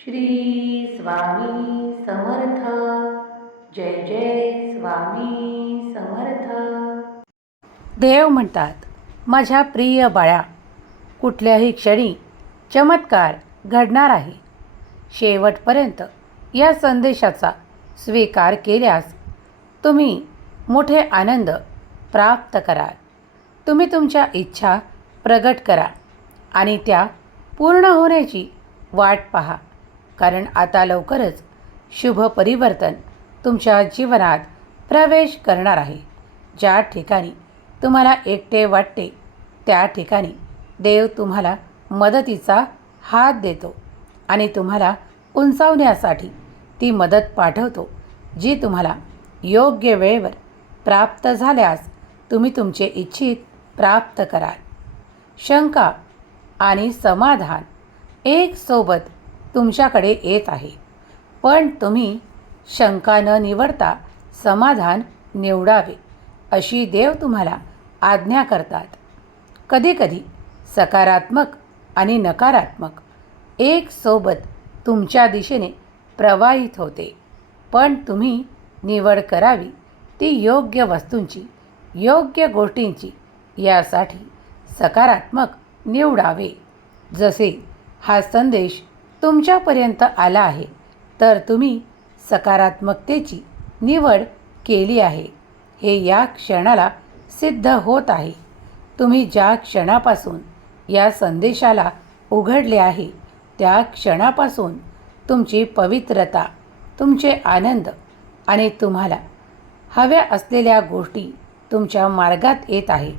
श्री स्वामी समर्थ. जय जय स्वामी समर्थ. देव म्हणतात माझ्या प्रिय बाळा कुठल्याही क्षणी चमत्कार घडणार आहे. शेवटपर्यंत या संदेशाचा स्वीकार केल्यास तुम्ही मोठे आनंद प्राप्त कराल. तुम्ही तुमच्या इच्छा प्रगट करा आणि त्या पूर्ण होण्याची वाट पहा. कारण आता लवकरच शुभ परिवर्तन तुमच्या जीवनात प्रवेश करणार आहे. ज्या ठिकाणी तुम्हाला एकटे वाटते त्या ठिकाणी देव तुम्हाला मदतीचा हात देतो आणि तुम्हाला उंचावण्यासाठी ती मदत पाठवतो जी तुम्हाला योग्य वेळेवर प्राप्त झाल्यास तुम्ही तुमचे इच्छित प्राप्त कराल. शंका आणि समाधान एक सोबत तुमच्याकडे येत आहे. पण तुम्ही शंका न निवडता समाधान निवडावे अशी देव तुम्हाला आज्ञा करतात. कधीकधी सकारात्मक आणि नकारात्मक एक सोबत तुमच्या दिशेने प्रवाहित होते. पण तुम्ही निवड करावी ती योग्य वस्तूंची योग्य गोष्टींची यासाठी सकारात्मक निवडावे. जसे हा संदेश तुमच्यापर्यंत आला आहे. तर तुम्ही सकारात्मकतेची निवड केली आहे. हे या क्षणाला सिद्ध होत आहे. तुम्ही ज्या क्षणापासून या संदेशाला उघडले आहे त्या क्षणापासून तुमची पवित्रता तुमचे आनंद आणि तुम्हाला हव्या असलेल्या गोष्टी तुमच्या मार्गात येत आहे.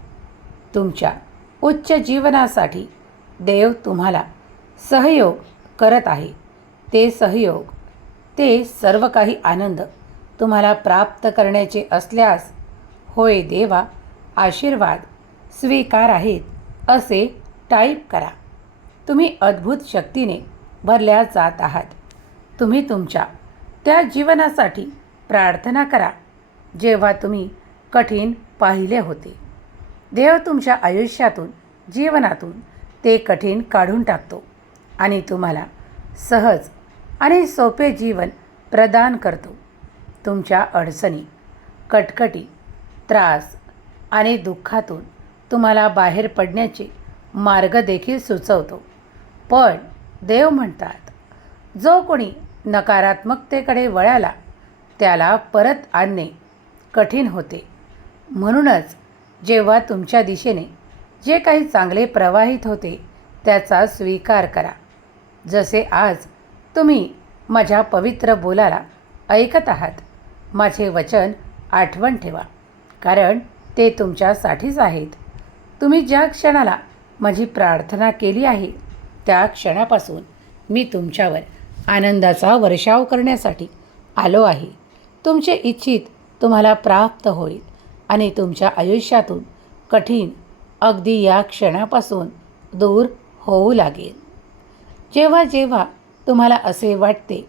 तुमच्या उच्च जीवनासाठी देव तुम्हाला सहयोग करत आहे. ते सहयोग ते सर्व काही आनंद तुम्हाला प्राप्त करण्याचे असल्यास होय देवा आशीर्वाद स्वीकार आहेत असे टाईप करा. तुम्ही अद्भुत शक्तीने भरल्या जात आहात. तुम्ही तुमच्या त्या जीवनासाठी प्रार्थना करा जेव्हा तुम्ही कठीण पाहिले होते. देव तुमच्या आयुष्यातून जीवनातून ते कठीण काढून टाकतो. आणि तुम्हाला सहज आणि सोपे जीवन प्रदान करतो. तुमच्या अडचणी कटकटी त्रास आणि दुःखातून तुम्हाला बाहेर पडण्याचे मार्ग देखील सुचवतो. पण देव म्हणतात जो कोणी नकारात्मकतेकडे वळाला त्याला परत आणणे कठीण होते. म्हणूनच जेव्हा तुमच्या दिशेने जे काही चांगले प्रवाहित होते त्याचा स्वीकार करा. जसे आज तुम्ही माझ्या पवित्र बोलाला ऐकत आहात माझे वचन आठवण ठेवा कारण ते तुमच्यासाठीच आहेत. तुम्ही ज्या क्षणाला माझी प्रार्थना केली आहे त्या क्षणापासून मी तुमच्यावर आनंदाचा वर्षाव करण्यासाठी आलो आहे. तुमचे इच्छित तुम्हाला प्राप्त होईल आणि तुमच्या आयुष्यातून कठीण अगदी या क्षणापासून दूर होऊ लागेल. जेव्हा जेव्हा तुम्हाला असे वाटते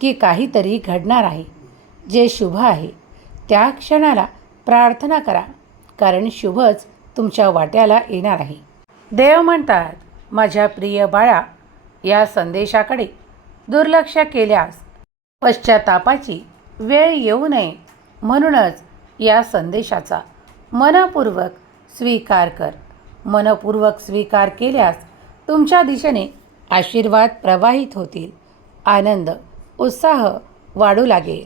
की काहीतरी घडणार आहे जे शुभ आहे त्या क्षणाला प्रार्थना करा कारण शुभच तुमच्या वाट्याला येणार आहे. देव म्हणतात माझ्या प्रिय बाळा या संदेशाकडे दुर्लक्ष केल्यास पश्चातापाची वेळ येऊ नये. म्हणूनच या संदेशाचा मनपूर्वक स्वीकार कर. मनपूर्वक स्वीकार केल्यास तुमच्या दिशेने आशीर्वाद प्रवाहित होतील. आनंद उत्साह वाढू लागेल.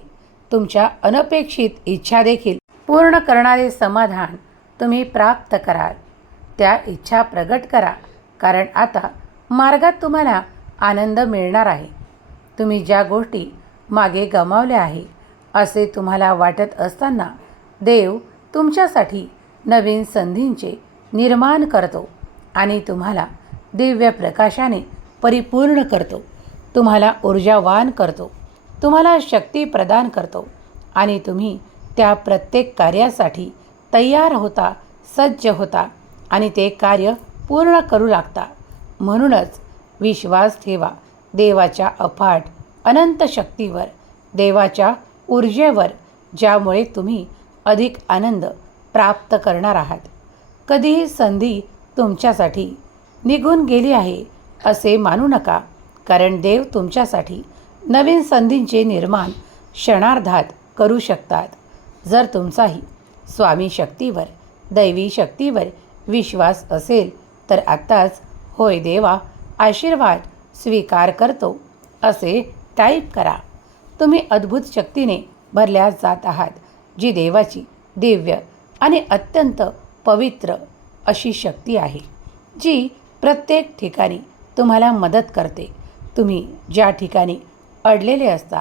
तुमच्या अनपेक्षित इच्छा देखील पूर्ण करणारे समाधान तुम्ही प्राप्त कराल. त्या इच्छा प्रगट करा कारण आता मार्गात तुम्हाला आनंद मिळणार आहे. तुम्ही ज्या गोष्टी मागे गमावल्या आहे असे तुम्हाला वाटत असताना देव तुमच्यासाठी नवीन संधींचे निर्माण करतो आणि तुम्हाला दिव्य प्रकाशाने परिपूर्ण करतो. तुम्हाला ऊर्जावान करतो. तुम्हाला शक्ती प्रदान करतो. आणि तुम्ही त्या प्रत्येक कार्यासाठी तयार होता सज्ज होता आणि ते कार्य पूर्ण करू लागता. म्हणूनच विश्वास ठेवा. देवाच्या अफाट अनंत शक्तीवर देवाच्या ऊर्जेवर ज्यामुळे तुम्ही अधिक आनंद प्राप्त करणार आहात. कधीही संधी तुमच्यासाठी निघून गेली आहे असे मानू नका कारण देव तुमच्यासाठी नवीन संधींचे निर्माण क्षणार्धात करू शकतात. जर तुमचाही स्वामी शक्तीवर दैवी शक्तीवर विश्वास असेल तर आत्ताच होय देवा आशीर्वाद स्वीकार करतो असे टाईप करा. तुम्ही अद्भुत शक्तीने भरल्या जात आहात जी देवाची दिव्य आणि अत्यंत पवित्र अशी शक्ती आहे जी प्रत्येक ठिकाणी तुम्हाला मदत करते. तुम्ही ज्या ठिकाणी अडलेले असता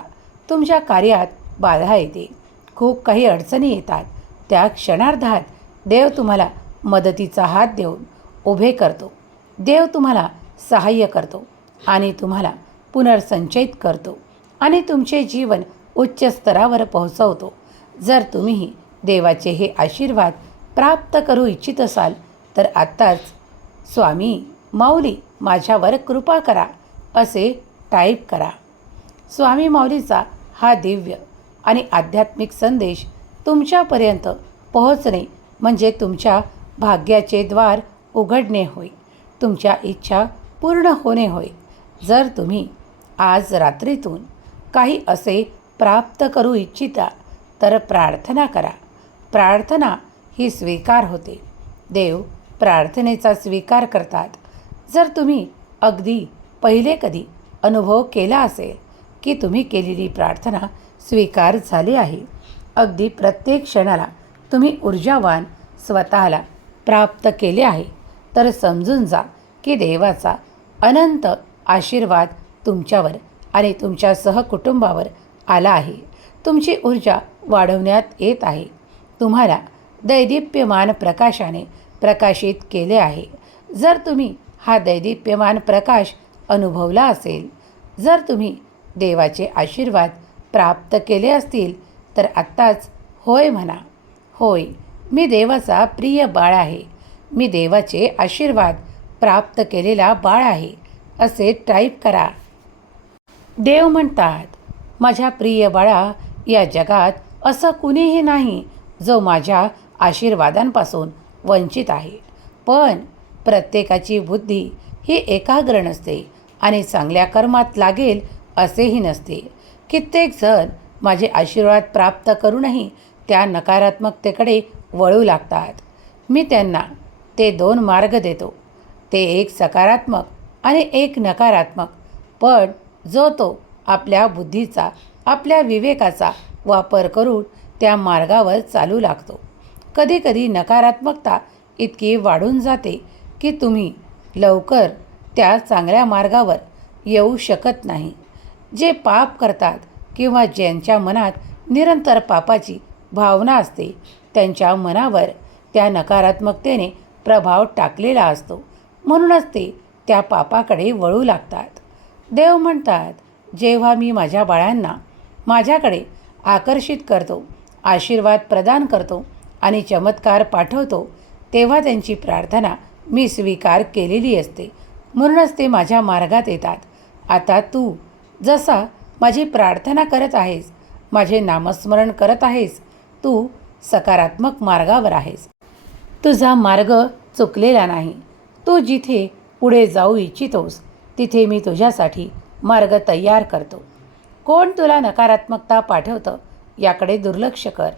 तुमच्या कार्यात बाधा येते. खूप काही अडचणी येतात. त्या क्षणार्धात देव तुम्हाला मदतीचा हात देऊन उभे करतो. देव तुम्हाला सहाय्य करतो आणि तुम्हाला पुनर्संचयित करतो आणि तुमचे जीवन उच्च स्तरावर पोहोचवतो. जर तुम्हीही देवाचे हे आशीर्वाद प्राप्त करू इच्छित असाल तर आत्ताच स्वामी माऊली माझ्यावर कृपा करा असे टाईप करा. स्वामी माऊलीचा हा दिव्य आणि आध्यात्मिक संदेश तुमच्यापर्यंत पोहोचणे म्हणजे तुमच्या भाग्याचे द्वार उघडणे होय. तुमच्या इच्छा पूर्ण होणे होय. जर तुम्ही आज रात्रीतून काही असे प्राप्त करू इच्छिता तर प्रार्थना करा. प्रार्थना ही स्वीकार होते. देव प्रार्थनेचा स्वीकार करतात. जर तुम्ही अगदी पहिले कधी अनुभव केला असेल की तुम्ही केलेली प्रार्थना स्वीकार झाली आहे अगदी प्रत्येक क्षणाला तुम्ही ऊर्जावान स्वतःला प्राप्त केले आहे तर समजून जा की देवाचा अनंत आशीर्वाद तुमच्यावर आणि तुमच्या सहकुटुंबावर आला आहे. तुमची ऊर्जा वाढवण्यात येत आहे. तुम्हाला दैदिप्यमान प्रकाशाने प्रकाशित केले आहे. जर तुम्ही हा दैदिप्यमान प्रकाश अनुभवला असेल. जर तुम्ही देवाचे आशीर्वाद प्राप्त केले असतील तर आत्ताच होय म्हणा. होय मी देवाचा प्रिय बाळ आहे. मी देवाचे आशीर्वाद प्राप्त केलेला बाळ आहे असे टाईप करा. देव म्हणतात माझ्या प्रिय बाळा या जगात असं कुणीही नाही जो माझ्या आशीर्वादांपासून वंचित आहे. पण प्रत्येकाची बुद्धी ही एकाग्र नसते आणि चांगल्या कर्मात लागेल असेही नसते. कित्येकजण माझे आशीर्वाद प्राप्त करूनही त्या नकारात्मकतेकडे वळू लागतात. मी त्यांना ते दोन मार्ग देतो. ते एक सकारात्मक आणि एक नकारात्मक. पण जो तो आपल्या बुद्धीचा आपल्या विवेकाचा वापर करून त्या मार्गावर चालू लागतो. कधीकधी नकारात्मकता इतकी वाढून जाते की तुम्ही लवकर त्या चांगल्या मार्गावर येऊ शकत नाही. जे पाप करतात किंवा ज्यांच्या मनात निरंतर पापाची भावना असते त्यांच्या मनावर त्या नकारात्मकतेने प्रभाव टाकलेला असतो. म्हणूनच ते त्या पापाकडे वळू लागतात. देव म्हणतात जेव्हा मी माझ्या बाळांना माझ्याकडे आकर्षित करतो आशीर्वाद प्रदान करतो आणि चमत्कार पाठवतो तेव्हा त्यांची प्रार्थना मी स्वीकार केलेली असते. म्हणूनच ते माझ्या मार्गात येतात. आता तू जसा माझी प्रार्थना करत आहेस माझे नामस्मरण करत आहेस तू सकारात्मक मार्गावर आहेस. तुझा मार्ग चुकलेला नाही. तू जिथे पुढे जाऊ इच्छितोस तिथे मी तुझ्यासाठी मार्ग तयार करतो. कोण तुला नकारात्मकता पाठवतं याकडे दुर्लक्ष कर.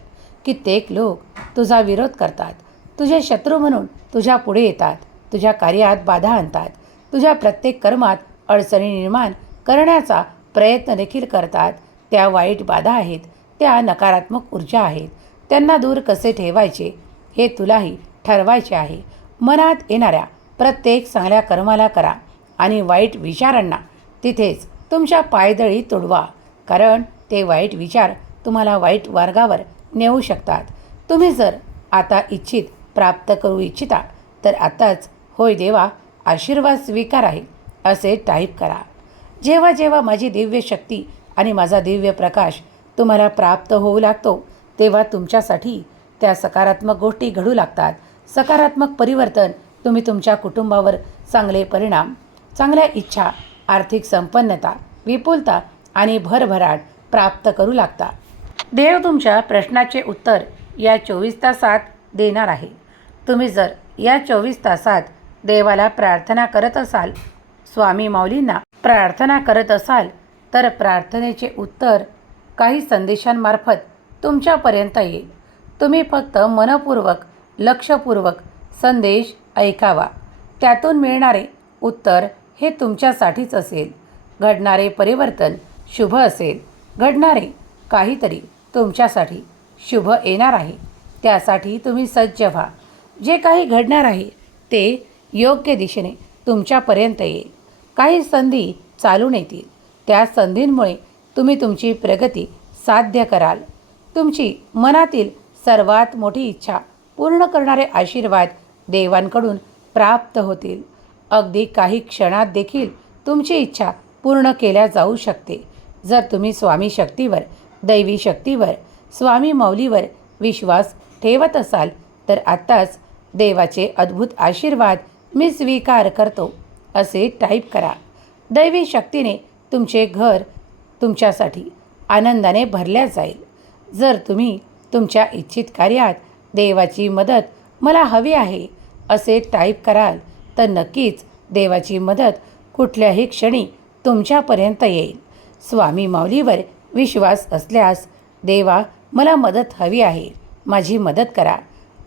कित्येक लोक तुझा विरोध करतात. तुझे शत्रू म्हणून तुझ्या पुढे येतात. तुझ्या कार्यात बाधा आणतात. तुझ्या प्रत्येक कर्मात अडचणी निर्माण करण्याचा प्रयत्न देखील करतात. त्या वाईट बाधा आहेत. त्या नकारात्मक ऊर्जा आहेत. त्यांना दूर कसे ठेवायचे हे तुलाही ठरवायचे आहे. मनात येणाऱ्या प्रत्येक चांगल्या कर्माला करा आणि वाईट विचारांना तिथेच तुमच्या पायदळी तुडवा. कारण ते वाईट विचार तुम्हाला वाईट मार्गावर नेऊ शकतात. तुम्ही जर आता इच्छित प्राप्त करू इच्छिता तर आताच होय देवा आशीर्वाद स्वीकार आहे असे टाईप करा. जेव्हा जेव्हा माझी दिव्य शक्ती आणि माझा दिव्य प्रकाश तुम्हाला प्राप्त होऊ लागतो तेव्हा तुमच्यासाठी त्या सकारात्मक गोष्टी घडू लागतात. सकारात्मक परिवर्तन तुम्ही तुमच्या कुटुंबावर चांगले परिणाम चांगल्या इच्छा आर्थिक संपन्नता विपुलता आणि भरभराट प्राप्त करू लागता. देव तुमच्या प्रश्नाचे उत्तर या चोवीस तासात देणार आहे. तुम्ही जर या चोवीस तासात देवाला प्रार्थना करत असाल स्वामी माऊलींना प्रार्थना करत असाल तर प्रार्थनेचे उत्तर काही संदेशांमार्फत तुमच्यापर्यंत येईल. तुम्ही फक्त मनपूर्वक लक्षपूर्वक संदेश ऐकावा. त्यातून मिळणारे उत्तर हे तुमच्यासाठीच असेल. घडणारे परिवर्तन शुभ असेल. घडणारे काहीतरी तुमच्यासाठी शुभ येणार आहे. त्यासाठी तुम्ही सज्ज व्हा. जे काही घडणार आहे ते योग्य दिशेने तुमच्यापर्यंत येईल. काही संधी चालून येतील त्या संधींमुळे तुम्ही तुमची प्रगती साध्य कराल. तुमची मनातील सर्वात मोठी इच्छा पूर्ण करणारे आशीर्वाद देवांकडून प्राप्त होतील. अगदी काही क्षणात देखील तुमची इच्छा पूर्ण केल्या जाऊ शकते. जर तुम्ही स्वामी शक्तीवर दैवी शक्तीवर स्वामी मौलीवर विश्वास ठेवत असाल तर आत्ताच देवाचे अद्भुत आशीर्वाद मी स्वीकार करतो असे टाईप करा. दैवी शक्तीने तुमचे घर तुमच्यासाठी आनंदाने भरल्या जाईल. जर तुम्ही तुमच्या इच्छित कार्यात देवाची मदत मला हवी आहे असे टाईप कराल तर नक्कीच देवाची मदत कुठल्याही क्षणी तुमच्यापर्यंत येईल. स्वामी माऊलीवर विश्वास असल्यास देवा मला मदत हवी आहे. माझी मदत करा.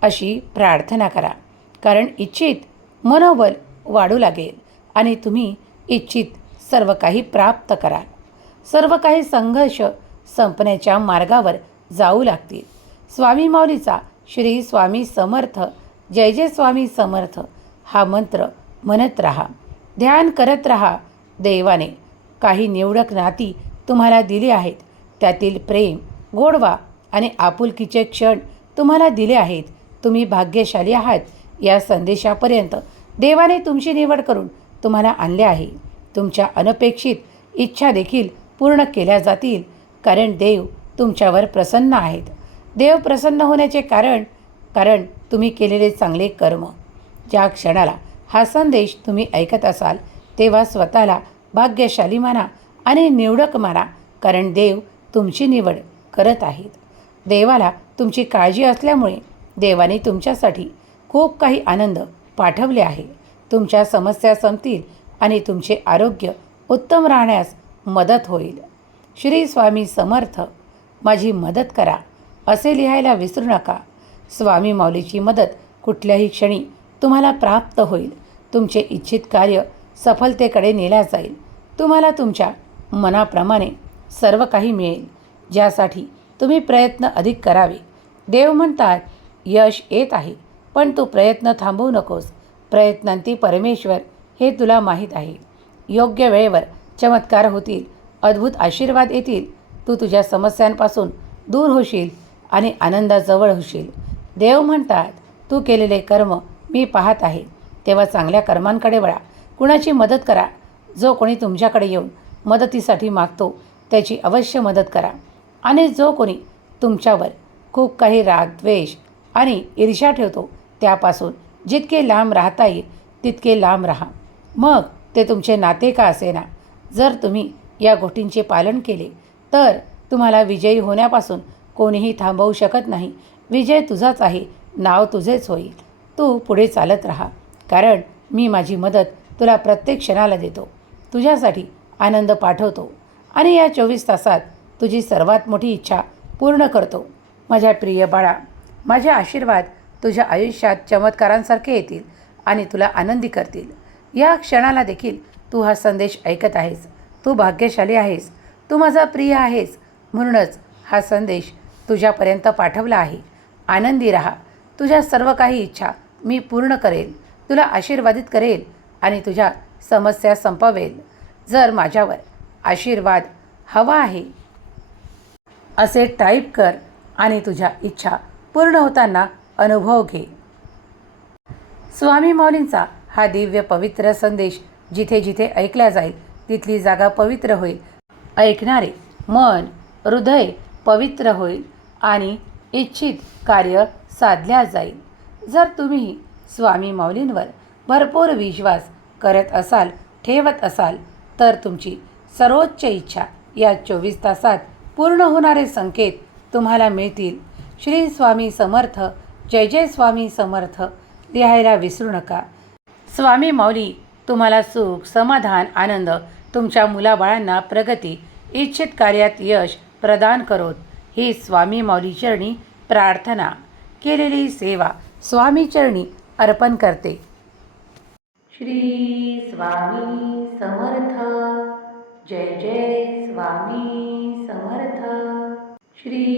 अशी प्रार्थना करा. कारण इच्छित मनोबल वाढू लागेल आणि तुम्ही इच्छित सर्व काही प्राप्त कराल सर्व काही संघर्ष संपण्याच्या मार्गावर जाऊ लागतील. स्वामी माऊलीचा श्री स्वामी समर्थ जय जय स्वामी समर्थ हा मंत्र म्हणत राहा. ध्यान करत राहा देवाने. काही निवडक नाती तुम्हाला दिली आहेत त्यातील प्रेम गोडवा आणि आपुलकीचे क्षण तुम्हाला दिले आहेत तुम्ही भाग्यशाली आहात. या संदेशापर्यंत देवाने तुमची निवड करून तुम्हाला आणले आहे. तुमच्या अनपेक्षित इच्छा देखील पूर्ण केल्या जातील कारण देव तुमच्यावर प्रसन्न आहेत. देव प्रसन्न होण्याचे कारण कारण तुम्ही केलेले चांगले कर्म. ज्या क्षणाला हा संदेश तुम्ही ऐकत असाल तेव्हा स्वतःला भाग्यशाली माना आणि निवडक माना कारण देव तुमची निवड करत आहेत. देवाला तुमची काळजी असल्यामुळे देवाने तुमच्यासाठी खूप काही आनंद पाठवले आहे. तुमच्या समस्या संपतील आणि तुमचे आरोग्य उत्तम राहण्यास मदत होईल. श्री स्वामी समर्थ माझी मदत करा असे लिहायला विसरू नका. स्वामी माऊलीची मदत कुठल्याही क्षणी तुम्हाला प्राप्त होईल. तुमचे इच्छित कार्य सफलतेकडे नेल्या जाईल. तुम्हाला तुमच्या मनाप्रमाणे सर्व काही मिळेल. ज्यासाठी तुम्ही प्रयत्न अधिक करावे. देव म्हणतात यश येत आहे. पण तू प्रयत्न थांबवू नकोस. प्रयत्नांती परमेश्वर हे तुला माहीत आहे. योग्य वेळेवर चमत्कार होतील अद्भुत आशीर्वाद येतील. तू तुझ्या समस्यांपासून दूर होशील आणि आनंदाजवळ होशील. देव म्हणतात तू केलेले कर्म मी पाहत आहे. तेव्हा चांगल्या कर्मांकडे वळा. कुणाची मदत करा. जो कोणी तुमच्याकडे येऊन मदतीसाठी मागतो त्याची अवश्य मदत करा. आणि जो कोणी तुमच्यावर खूप काही राग द्वेष आणि ईर्ष्या ठेवतो त्यापासून. जितके लांब राहता येईल तितके लांब राहा. मग ते तुमचे नाते का असेना? जर तुम्ही या गोष्टींचे पालन केले तर तुम्हाला विजयी होण्यापासून कोणीही थांबवू शकत नाही. विजय तुझाच आहे नाव तुझेच होईल. तू पुढे चालत राहा. कारण मी माझी मदत तुला प्रत्येक क्षणाला देतो. तुझ्यासाठी आनंद पाठवतो. आणि या चोवीस तासात तुझी सर्वात मोठी इच्छा पूर्ण करतो. माझ्या प्रिय बाळा माझे आशीर्वाद तुझ्या आयुष्यात चमत्कारांसारखे येतील आणि तुला आनंदी करतील. या क्षणाला देखील तू हा संदेश ऐकत आहेस. तू भाग्यशाली आहेस. तू माझा प्रिय आहेस. म्हणूनच हा संदेश तुझ्यापर्यंत पाठवला आहे. आनंदी राहा. तुझ्या सर्व काही इच्छा मी पूर्ण करेल. तुला आशीर्वादित करेल आणि तुझ्या समस्या संपवेल. जर माझ्यावर आशीर्वाद हवा आहे असे टाईप कर आणि तुझ्या इच्छा पूर्ण होताना अनुभव घे. स्वामी माऊलींचा हा दिव्य पवित्र संदेश जिथे जिथे ऐकला जाईल तिथली जागा पवित्र होईल. ऐकणारे मन हृदय पवित्र होईल आणि इच्छित कार्य साधल्या जाईल. जर तुम्ही स्वामी माऊलींवर भरपूर विश्वास करत असाल ठेवत असाल तर तुमची सर्वोच्च इच्छा या चोवीस तासात पूर्ण होणारे संकेत तुम्हाला मिळतील. श्री स्वामी समर्थ जय जय स्वामी समर्थ लिहायला विसरू नका. स्वामी माऊली तुम्हाला सुख समाधान आनंद तुमच्या मुलाबाळांना प्रगती इच्छित कार्यात यश प्रदान करोत. ही स्वामी माऊली चरणी प्रार्थना केलेली सेवा स्वामी चरणी अर्पण करते. श्री स्वामी समर्थ जय जय स्वामी समर्थ. श्री